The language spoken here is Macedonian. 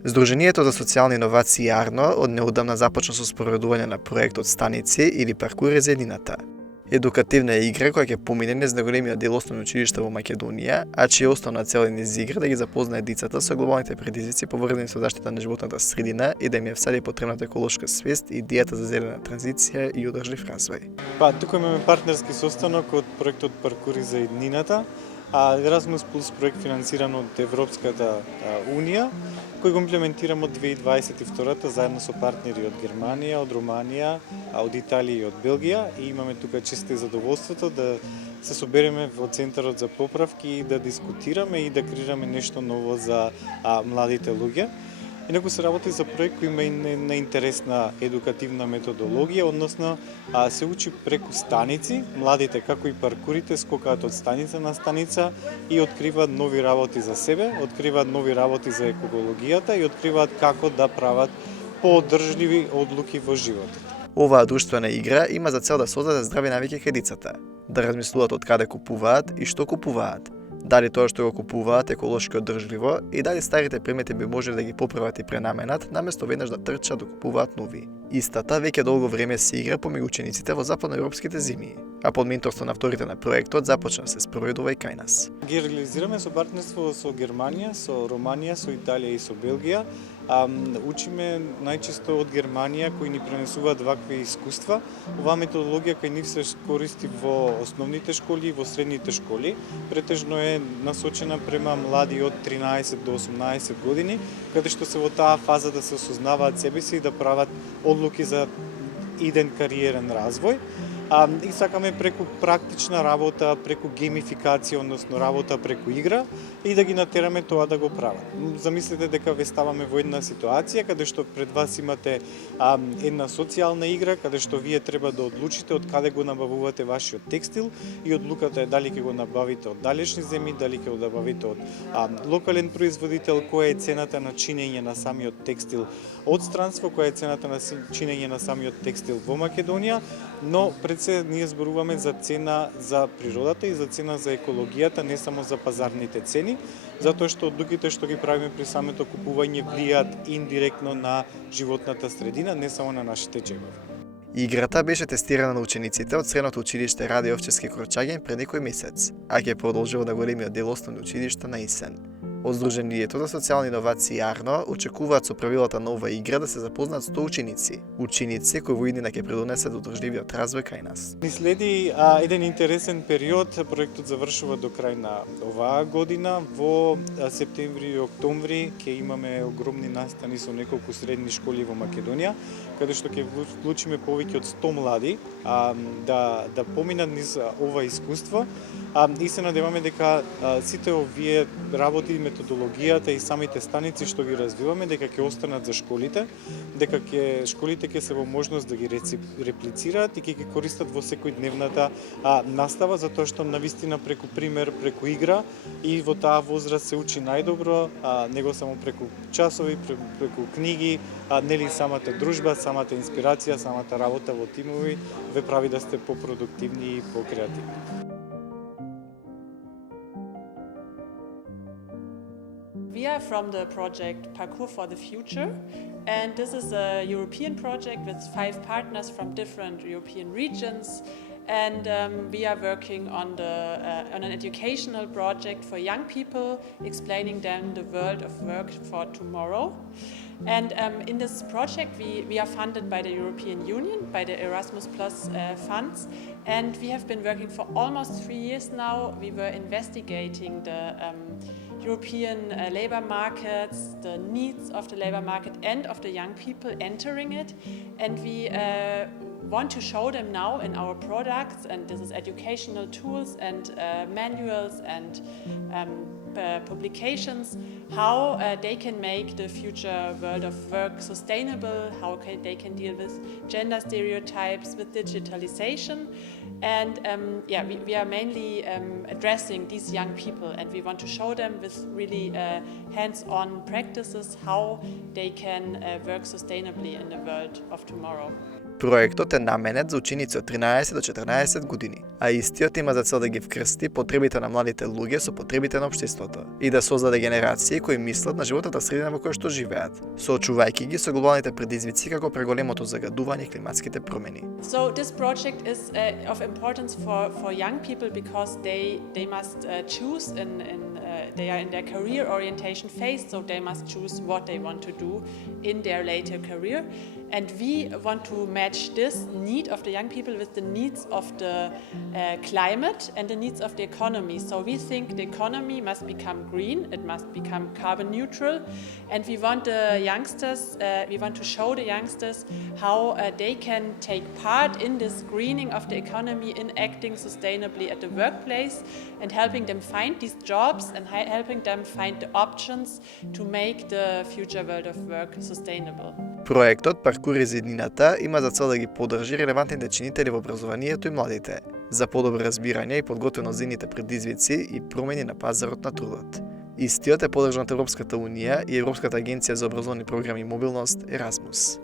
Здруженијето за социјални иновации АРНО од неодамна започна со спроведување на проектот Станици или Паркури за еднината. Едукативна игра која ќе помине низ најголемиот дел основни училишта во Македонија, а чија основна цел е низ игра да ги запознае децата со глобалните предизвици поврзани со заштита на животната средина и да им ја всади потребната еколошка свест и идејата за зелена транзиција и одржлив развој. Тука имаме партнерски состанок од проектот Паркури за еднината, Erasmus Plus проект финансиран од Европската Унија, кој го имплементираме од 2022 заедно со партнери од Германија, од Руманија, од Италија и од Белгија, и имаме тука честа и задоволството да се собереме во Центарот за поправки и да дискутираме и да креираме нешто ново за младите луѓе. Инаку се работи за проект кој има и на интересна едукативна методологија, односно се учи преку станици, младите како и паркурите скокаат од станица на станица и откриваат нови работи за себе, откриваат нови работи за екологијата и откриваат како да прават поодржливи одлуки во животот. Оваа друштвена игра има за цел да создаде здрави навики кај децата, да размислуваат од каде купуваат и што купуваат, дали тоа што го купуваат еколошки одржливо и дали старите предмети би можеле да ги поправат и пренаменат, наместо веднаш да трчат да купуваат нови. Истата веќе долго време се игра помеѓу учениците во западноевропските земји, а под менторство на авторите на проектот започна се спроведува и кај нас. Ги реализираме со партнерство со Германија, со Руманија, со Италија и со Белгија. Учиме најчесто од Германија кои ни пренесуваат вакви искуства. Оваа методологија кај нив се користи во основните школи и во средните школи. Претежно е насочена према млади од 13 до 18 години, каде што се во таа фаза да се осознаваат себе си и да прават одлуки за иден кариерен развој. И сакаме преку практична работа, преку геймификација, односно работа преку игра, и да ги натераме тоа да го прават. Замислете дека ве ставаме во една ситуација каде што пред вас имате една социјална игра, каде што вие треба да одлучите од каде го набавувате вашиот текстил, и одлуката е дали ќе го набавите од далечни земји, дали ќе го набавите од локален производител, која е цената на чинење на самиот текстил од странство, која е цената на чинење на самиот текстил во Македонија, но пред се ние зборуваме за цена за природата и за цена за екологијата, не само за пазарните цени, затоа што одлуките што ги правиме при самото купување влијаат индиректно на животната средина, не само на нашите џебови. Играта беше тестирана на учениците од средното училиште Раде Овчевски Корчаѓен пред некој месец, а ќе продолжува на големиот дел основни училишта на есен. Од Здруженијето за социјални иновации АРНО очекуваат со правилата на оваа игра да се запознаат 100 ученици кои во иднина ќе придонесат одржливиот развој кај нас. Ни следи еден интересен период. Проектот завршува до крај на оваа година. Во септември и октомври ќе имаме огромни настани со неколку средни школи во Македонија, каде што ќе вклучиме повеќе од 100 млади да поминат низ ова искуство, и се надеваме дека сите овие работи, методологијата и самите станици што ги развиваме, дека ќе останат за школите, дека школите ќе се во можност да ги реплицираат и ќе ги користат во секојдневната настава, затоа што навистина преку пример, преку игра, и во таа возраст се учи најдобро, него само преку часови, преку книги, нели самата дружба, самата инспирација, самата работа во тимови ве прави да сте попродуктивни и покреативни. We are from the project Parkour for the Future, and this is a European project with 5 partners from different European regions, and we are working on an educational project for young people, explaining them the world of work for tomorrow. And in this project we are funded by the European Union, by the Erasmus Plus funds, and we have been working for almost 3 years now. We were investigating the European labor markets, the needs of the labor market and of the young people entering it, and we want to show them now in our products, and this is educational tools and manuals and publications, how they can make the future world of work sustainable, how they can deal with gender stereotypes, with digitalization. And we are mainly addressing these young people, and we want to show them with really hands-on practices how they can work sustainably in the world of tomorrow. Проектот е наменет за ученици од 13 до 14 години, а истиот има за цел да ги вкрсти потребите на младите луѓе со потребите на општеството и да создаде генерации кои мислат на животната средина во која што живеат, соочувајќи ги со глобалните предизвици како преголемото загадување и климатските промени. So this project is of importance for young people because they must choose they are in their career orientation phase, so they must choose what they want to do in their later career. And we want to match this need of the young people with the needs of the climate and the needs of the economy. So we think the economy must become green, it must become carbon neutral, and we want the youngsters, we want to show the youngsters how they can take part in this greening of the economy, in acting sustainably at the workplace, and helping them find these jobs and helping them find the options to make the future world of work sustainable. Проектот Паркур из иднината има за цел да ги поддржи релевантните чинители во образованието и младите, за подобро разбирање и подготвеност за идните предизвици и промени на пазарот на трудот. Истиот е поддржан од Европската унија и Европската агенција за образовни програми и мобилност Еразмус.